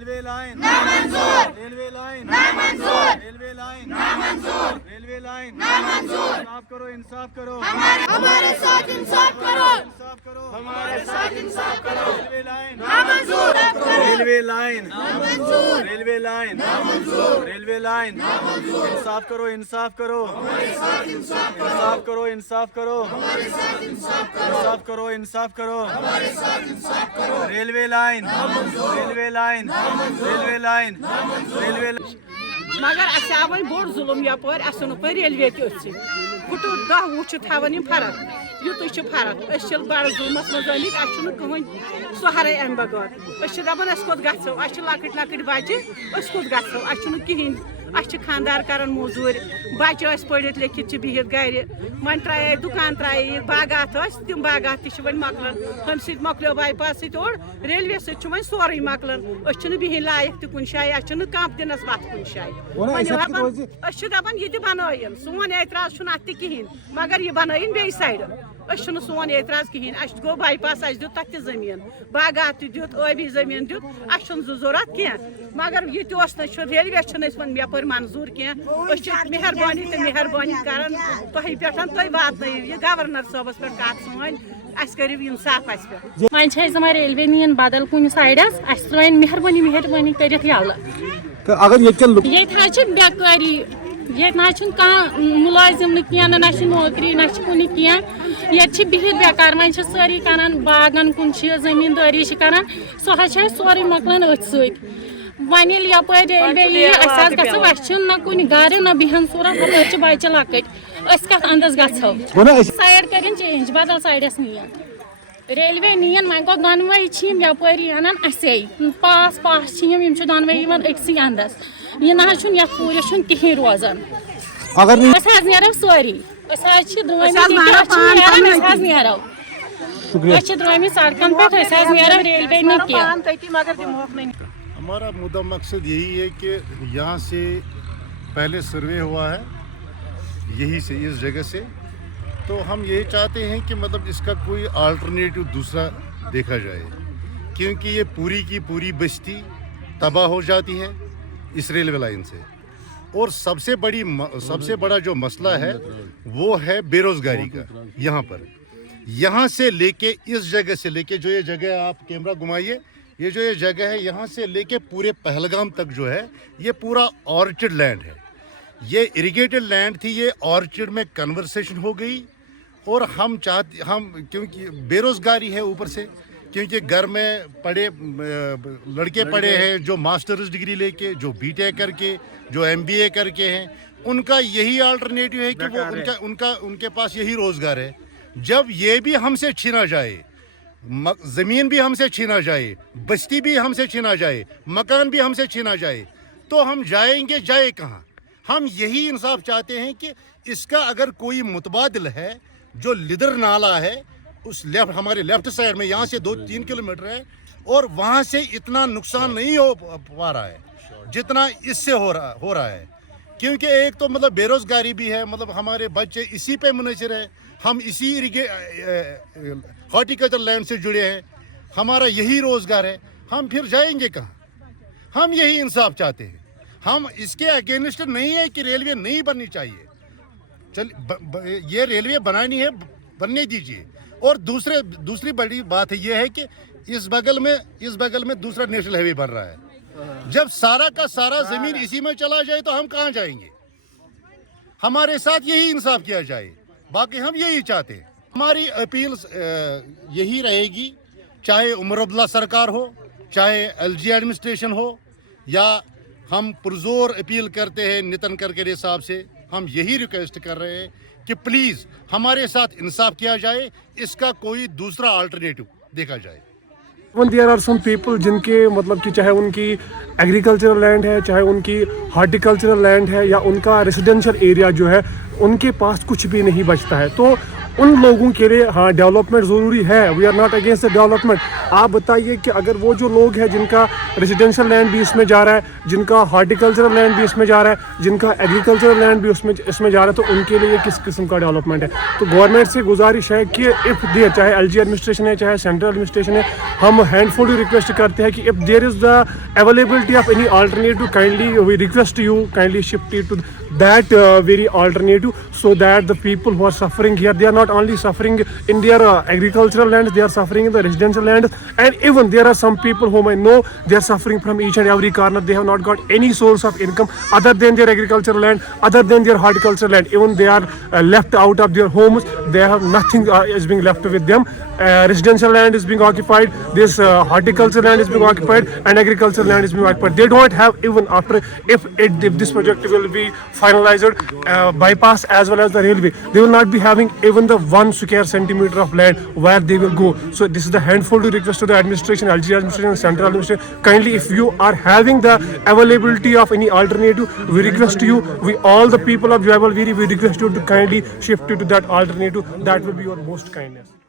Railway line नामंजूर, railway line नामंजूर, railway line नामंजूर, रेलवे लाइन नामंजूर। इंसाफ करो, इंसाफ करो, हमारे साथ इंसाफ करो, इंसाफ करो, हमारे साथ इंसाफ करो। रेलवे लाइन नामंजूर, रेलवे लाइन नामंजूर, रेलवे लाइन नामंजूर, रेलवे लाइन इंसाफ करो, इंसाफ करो, इंसाफ करो, इंसाफ करो, इंसाफ करो, इंसाफ करो, railway line railway line railway line railway मगर अस आव बोड़ जुलम यपर अस पे रेलवे तथि फुट 10 वुह थवन फर्क युत फर्क बड़ जुलमस मज अमित कहें सहारे अम बगैर दपान कोत गो लकट लकट बच्चे कोत गो कहें खानदार कर मोजूर बच्चे पढ़ित लिखित बिहित गर वन त्राए दुकान त्राए बागात तम बागात वन मकलन हम मकलो बाईपास ओर रेलवे सो सोरे मकलन बिहिन लायक तुन जाए कम दिनस वत कुन जाए दपान ये बनाइन सोन एतराज अत कहें मगर यह बनाइन बे साइड सोन एतराज कहें गो बाईपास दुत तथ जमीन बागात दुत ٲबی जमीन दुत जरूरत कह मगर ये रेलवे यपर मंजूर कह मेहरबानी तो मेहरबानी कर तुह पे तुम वात यह गवर्नर साहबस पे कत सन अस करो इंसाफ अस पे वन रेलवे नीन बदल कुन साइडस अस त्रेन मेहरबानी मेहरबानी कर यल ये बेकारी ये ना मुलाजिम ना नौकरी ना कुन कह ये बिहित बेकार वन सारी कर बागन कुन जमींदारी कर सह सोरे मकलान अथ सत वन यप रेलवे ना कुन गर ना बिहन सूरत बच्चे लकट कत अंदस गो साइड कर चेंज बदल साइडस नीन रेलवे नीन वन गो दनवे यपरी अनान असे पास पास दनवे अक्सी अंदस यह ना पूरे कहें रोजान नो सोरी द्रमित सड़कन पे रेलवे हमारा मुद्दा मकसद यही है कि यहाँ से पहले सर्वे हुआ है यही से इस जगह से तो हम यही चाहते हैं कि मतलब इसका कोई अल्टरनेटिव दूसरा देखा जाए क्योंकि ये पूरी की पूरी बस्ती तबाह हो जाती है इस रेलवे लाइन से और सबसे बड़ा जो मसला है वो है बेरोजगारी का यहाँ से लेके इस जगह से लेके जो ये जगह आप कैमरा घुमाइए ये जो ये जगह है यहाँ से लेके पूरे पहलगाम तक जो है ये पूरा ऑर्चिड लैंड है ये इरिगेटेड लैंड थी ये ऑर्चिड में कन्वर्सेशन हो गई और हम क्योंकि बेरोजगारी है ऊपर से क्योंकि घर में लड़के पढ़े हैं जो मास्टर्स डिग्री लेके जो बीटेक करके जो एमबीए करके हैं उनका यही अल्टरनेटिव है कि वो उनके पास यही रोजगार है जब ये भी हमसे छीना जाए ज़मीन भी हमसे छीना जाए बस्ती भी हमसे छीना जाए मकान भी हमसे छीना जाए तो हम जाए कहाँ हम यही इंसाफ चाहते हैं कि इसका अगर कोई मुतबादिल है जो लिदर नाला है उस हमारे लेफ्ट साइड में यहाँ से 2-3 किलोमीटर है और वहाँ से इतना नुकसान नहीं हो पा रहा है जितना इससे हो रहा है क्योंकि एक तो मतलब बेरोजगारी भी है मतलब हमारे बच्चे इसी पे मुनसर है हम इसी हॉर्टिकल्चर लैंड से जुड़े हैं हमारा यही रोजगार है हम फिर जाएंगे कहाँ हम यही इंसाफ चाहते हैं हम इसके अगेंस्ट नहीं है कि रेलवे नहीं बननी चाहिए ये रेलवे बनानी है बनने दीजिए और दूसरी बड़ी बात ये है कि इस बगल में दूसरा नेशनल हाईवे बन रहा है जब सारा का सारा जमीन इसी में चला जाए तो हम कहाँ जाएंगे हमारे साथ यही इंसाफ किया जाए बाकी हम यही चाहते हैं हमारी अपील यही रहेगी चाहे उमर अब्दुल्ला सरकार हो चाहे एलजी एडमिनिस्ट्रेशन हो या हम पुरजोर अपील करते हैं नितिन गडकरी साहब से हम यही रिक्वेस्ट कर रहे हैं कि प्लीज़ हमारे साथ इंसाफ किया जाए इसका कोई दूसरा अल्टरनेटिव देखा जाए देयर आर सम पीपल जिनके मतलब कि चाहे उनकी एग्रीकल्चरल लैंड है चाहे उनकी हॉर्टिकल्चरल लैंड है या उनका रेजिडेंशियल एरिया जो है उनके पास कुछ भी नहीं बचता है तो उन लोगों के लिए हाँ डेवलपमेंट ज़रूरी है, we are not against the development. आप बताइए कि अगर वो जो लोग हैं जिनका रेजिडेंशियल लैंड भी इसमें जा रहा है, जिनका हॉर्टिकल्चरल लैंड भी इसमें जा रहा है, जिनका एग्रीकल्चरल लैंड भी इसमें जा रहा है, तो उनके लिए किस किस्म का डेवलपमेंट है। तो गवर्नमेंट से गुजारिश है कि इफ़ देयर, चाहे एलजी एडमिनिस्ट्रेशन है चाहे सेंट्रल एडमिनिस्ट्रेशन है, हम हैंडफुली रिक्वेस्ट करते हैं कि if there is the availability of any alternative, kindly we request you kindly shift it to that very alternative, so that the people who are suffering here, they are not only suffering in their agricultural lands, they are suffering in the residential lands, and even there are some people whom I know, they are suffering from each and every corner. They have not got any source of income other than their agricultural land, other than their horticultural land. Even they are left out of their homes, they have nothing is being left with them. Residential land is being occupied, this horticultural land is being occupied, and agricultural land is being occupied. They don't have, even after if this project will be finalized, bypass as well as the railway, they will not be having even the 1 square centimeter of land where they will go. So this is the handful to request to the administration, LG administration, central administration, kindly if you are having the availability of any alternative, we request you, we all the people of Jaibalviri, we request you to kindly shift it to that alternative. That will be your most kindness.